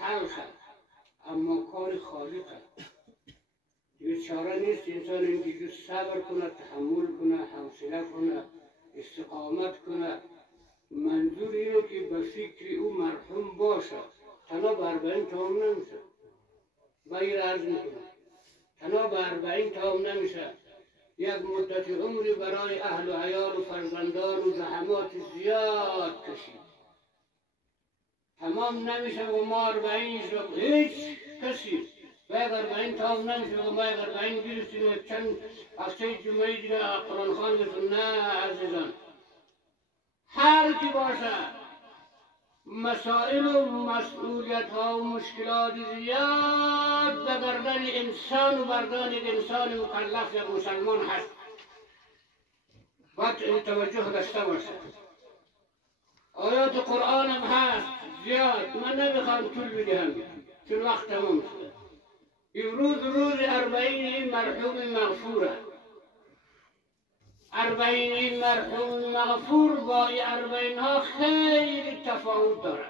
تلخه اما کار خالقه. دیگه چاره نیست انسان اینجوری صبر کنه، تحمل کنه، حوصله کنه، استقامت کنه. منظور اینه که به فکر او مرحوم باشه. تنها به 40 تمام نمیشه. غیر عرض میکنه تنها به 40 تمام نمیشه. یک مدت عمری برای اهل و عیال و فرزندان و زحمات زیاد کشید. تمام نمیشه و ما 40 شد. هیچ کسی باید 40 تمام نمیشه و ما 40 گرفتیم و چند هفته جمعه دیگه قرآن خوان گفتم. نه عزیزان، هر کی باشه مسائل و مسئولیت ها و مشکلات زیاد به گردن انسان و بردان یک انسان مکلف یا مسلمان هست. باید توجه داشته باشه. آیات قرآن هم هست زیاد. من نمیخوام طول بدهم چون وقت تمام شده. امروز روز 40 مرحوم مغفوره. 40 مرحوم مغفور با 40 ها خیلی تفاوت داره.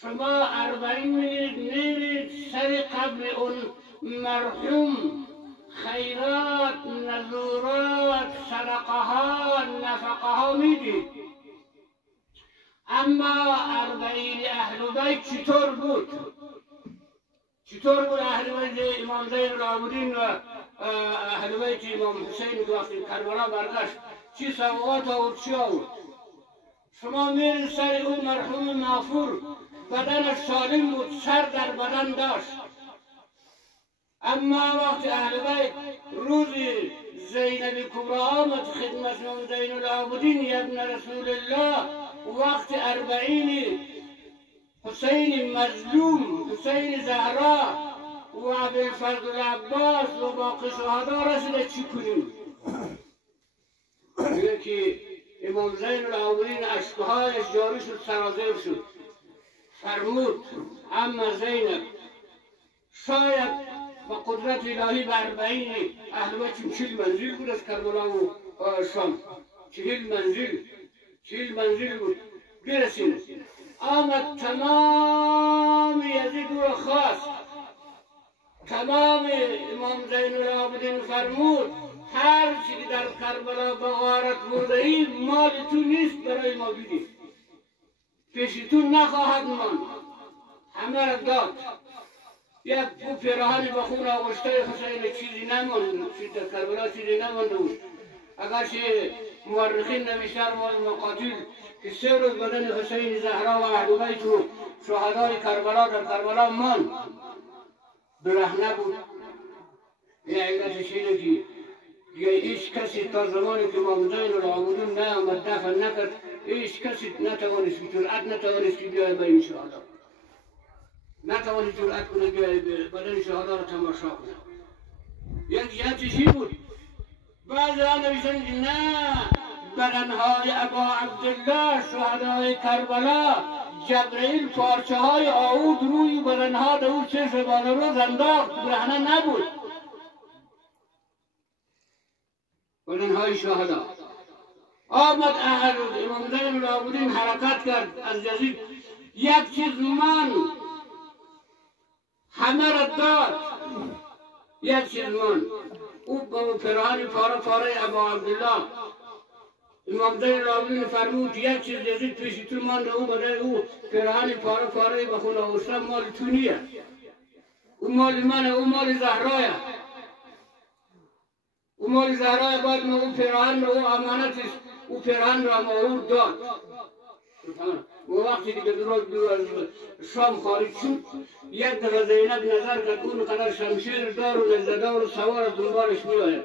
شما 40 میرید سر قبل اون مرحوم خیرات، نذورات، صدقه ها، نفقه ها میدید. اما 40 اهل بیت چطور بود؟ چطور بود اهل بیت امام زین العابدین و اهل بیت امام حسین که وقتی کربلا برگشت چی سوغات آورد چی آورد؟ شما میرین سر اون مرحوم مغفور بدن سالم بود، سر در بدن داشت. اما وقتی اهل بیت روز زینب کبرا آمد خدمت امام زین العابدین ابن رسول الله، وقت 40 حسین مظلوم، حسین زهرا و ابوالفضل العباس و باقی شهدا رسیده چی کنیم؟ میگه که امام زین العابدین اشکهایش جاری شد، سرازیر شد. فرمود اما زینب شاید با قدرت الهی به 40 اهل بیت 40 منزل بود از کربلا و شام. 40 منزل بود برسید. آمد تمام یزید را خواست. تمام امام زین العابدین فرمود هر چی که در کربلا به غارت برده ای مال تو نیست برای ما بدید، پیشتون نخواهد ماند. همه را داد. یک پیراهن به خون آغشته حسین چیزی نماند، در کربلا چیزی نمانده بود. اگرچه مورخین نوشتن و مقاتل که 3 روز بدن حسین زهرا و اهل بیت و شهدای کربلا در کربلا ماند، برهنه بود. این علتش اینه که دیگه هیچ کسی تا زمانی که امام زین العابدین نیامد دفن نکرد، هیچ کسی نتوانست جرأت نتوانست که بیاید به این شهدا، نتوانست جرأت کنه بیاید بدن شهدا را تماشا کنه. یک جهتش این بود. بعضی ها نوشتن که نه، بدنهای ابا عبدالله شهدای کربلا جبرئیل پارچه های آورد روی بدنها دو چه شبانه روز انداخت، برهنه نبود بدنهای شهدا. آمد امام زین العابدین حرکت کرد از یزید، یک چیز من همه را داد، یک چیز من او پیراهن پاره ابا عبدالله. امام زین العابدین فرمود یک چیز یزید پیش تو مانده، او برای او پیراهن پاره به خون آورده، مال تو نیه، او مال منه، او مال زهرایه، او مال زهرایه. باید ما او پیراهن رو، او امانت است، او پیراهن رو ما او داد. و وقتی که از شام خارج شد، یک دفعه زینب نظر کرد اون قدر شمشیر دار و لذدار و سوار از دنبالش میآید.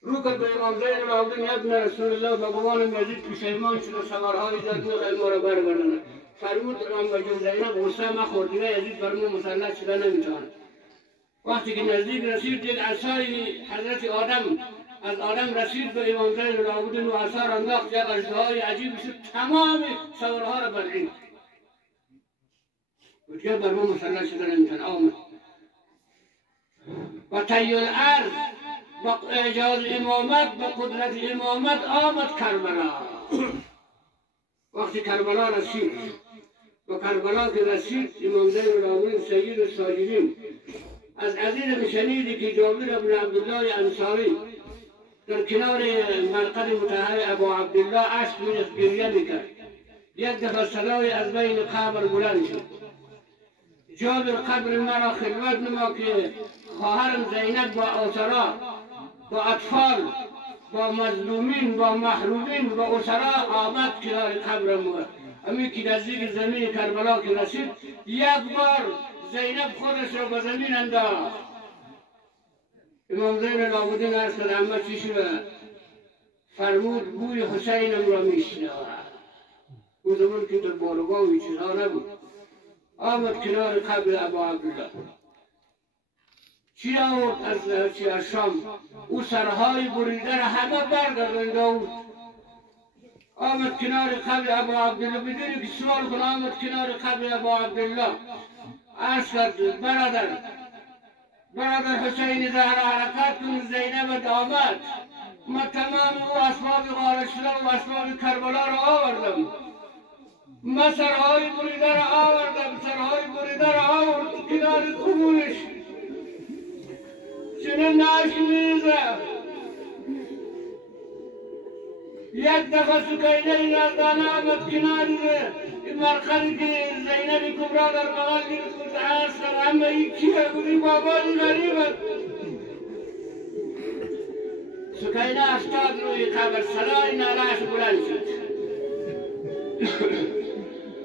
رو کرد به امام زین العابدین ابن رسول الله، به گمان یزید پشیمان شد و سوارهای زد میخواهی ما را برگردند. فرمود امام زینب غصه مخور، دیگه یزید بر ما مسلط شده نمیتواند. وقتی که نزدیک رسید، یک عصای حضرت آدم از آدم رسید به امام زین العابدین و عصا را انداخت، یک اژدهای عجیب شد، تمام سوارها را بلعید. و دیگه بر ما مسلط شده نمیتواند. آمد و طی الارض با اعجاز امامت، با قدرت امامت آمد کربلا. وقتی کربلا رسید و کربلا که رسید امام زین العابدین سید الساجدین از عزیز شنیدی که جابر بن عبدالله انصاری در کنار مرقد مطهر ابو عبدالله اشک میریخت، گریه میکرد. یک دفعه صدای از بین قبر بلند شد. جابر قبر مرا خلوت نما که خواهرم زینب با اسرا، با اطفال، با مظلومین، با محرومین، با اسرا آمد کنار قبرم. امی که نزدیک زمین کربلا که رسید یک بار زینب خودش را به زمین انداخت. امام زین العابدین عرض کرد عمه چی شده؟ فرمود بوی حسینم را میشنود. او زمان که در بارگاه و چیزها نبود. آمد کنار قبر ابو عبدالله. چی آورد از شام؟ او سرهای بریده را همه برگردانده بود. آمد کنار قبر ابو عبدالله، بدونی که سوال کن، آمد کنار قبر ابو عبدالله عرض کرد برادر حسین زهرا حرکت کن، زینب آمد. من تمام او اسباب غارشله و اسباب کربلا را آوردم. من سرهای بریده را آوردم، سرهای بریده را آورد کنار قبورش. چنین ناش میزه. یک دفعه سکینه یزدانه آمد کنار مرقدی که زینب کبرا در بغل گرفت. عرض کرد عمه این کیه؟ گفتی بابای غریبت. سکینه افتاد روی قبر، صدای ناله‌اش بلند شد.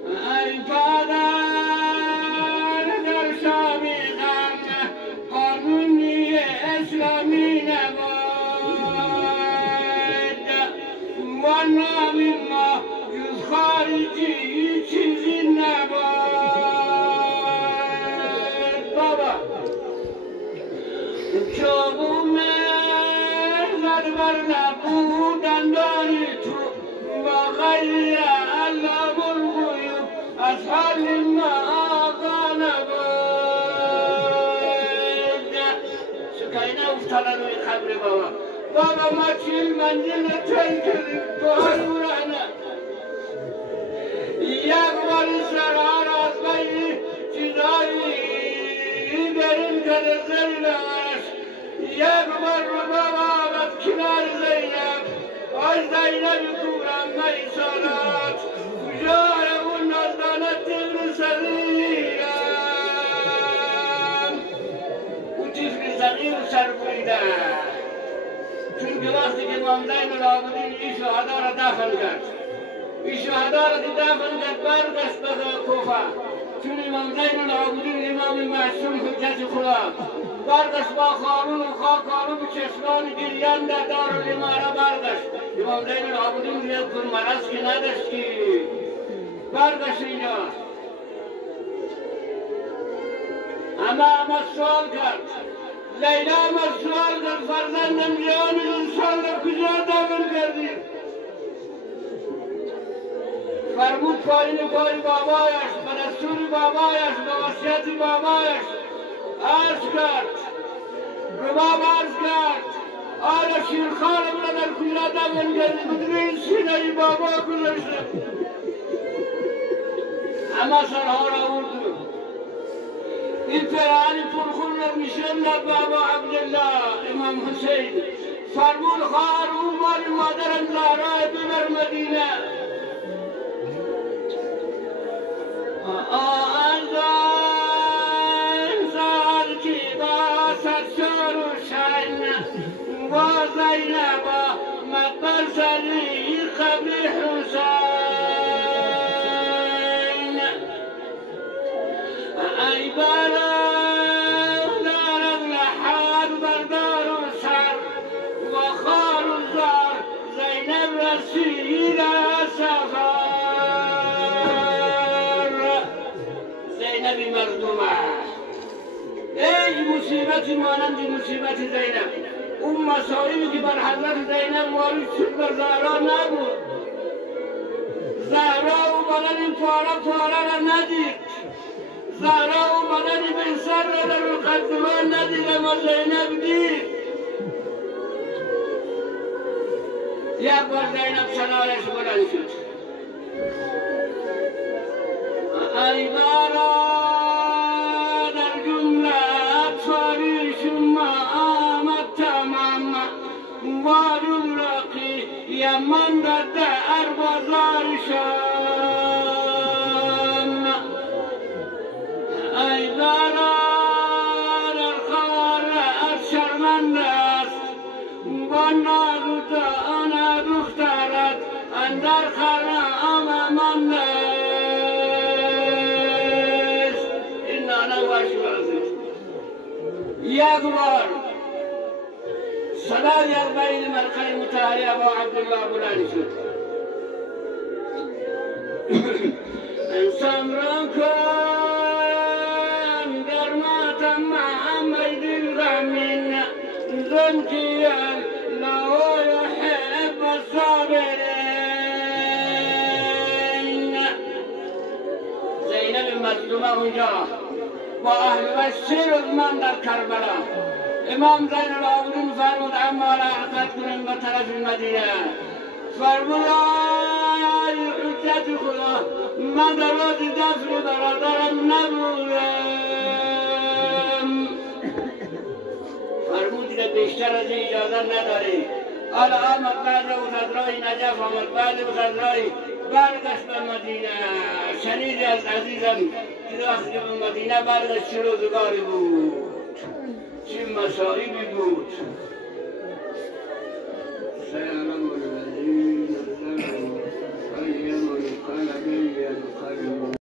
ای پادر در شامی غم قانونی اسلامی نبود و نام ما جز خارجی چیزی نبود. بابا چوبو مرزد بر نبودن داری تو با غیر علم الغیوب از حال ما آقا نبود. سکینه افتاده روی قبر بابا ما 40 منزل طی کردیم بار ورانه. یک بار سرها را از بین چیزایی برین کرده زیرش. یک بار رو بابا آمد کنار زینب. آی زینب کبرا مای سالات کجای اون نازدانه تیغ صغیرم. اون طفل صغیر سر بریده، چون که وقتی که امام زین العابدین این شهدا را دفن کرد، این شهدا را که دفن کرد برگشت به کوفه، چون امام زین العابدین امام معصوم حجت خدا برگشت با خارون و خاکارون و چشمان گریان در دارالاماره برگشت. امام زین العابدین یک کن مرض که نداشت که برگشت اینجا. همه سوال کرد، لیلا همه سوال کرد فرزندم جان انسان را کجا دفن کردی؟ فرمود پایین پای بابایش، به دستور بابایش، به وصیت بابایش عرض کرد. رباب عرض کرد آره شیرخانم را در کجا دفن کردی؟ بدون سینه بابا گذاشته. همه سرها را آورد. این پیرهن پرخون را میشاندند بابا عبدالله امام حسین. فرمود خواهر او مال مادرم زهرا ببر مدینه. انسان کی باشد شور و شین با زینب مقبر سری قبر حسین. ای برادر از لحد بردار و سر و خار و زار زینب رسید سفر. زینب مردمه ای مصیبتی مانند مصیبت زینب. اون مسائلی که بر حضرت زینب وارد شد بر زهرا نبود. زهرا اومدن این پاره را ندید. زهرا اومدن به سر را در مقدمه ندید، اما زینب دید. یک بار زینب صدایش بلند شد. ای برادر جمله اطفالی شما آمد تمام وارد راقی یمن رد اربازار شام ای برادر خوارت شرمنده است با نازو آن دخترت اندر خرام مانده است این نانه باش بازید یک بار صدای از بین مرقه متحری ابا عبدالله بلند شد انسان را کن در ماتم محمد الغمین زنکی لا يحب الصابرین زینب مظلومه اونجا با اهل بیت 3 روز من در کربلا امام زین العابدین فرمود اما لا حرکت کنیم به طرف مدینه فرمود ای حجت خدا من در روز دفن برادرم نبودم فرمود دیگه بیشتر از این اجازه نداری حالا آمد بعد وزرای نجف آمد بعد وزرای برگشت به مدینه شنیدی از عزیزم که وقتی به مدینه برگشت چه روزگاری بود چه مصائبی بود سلام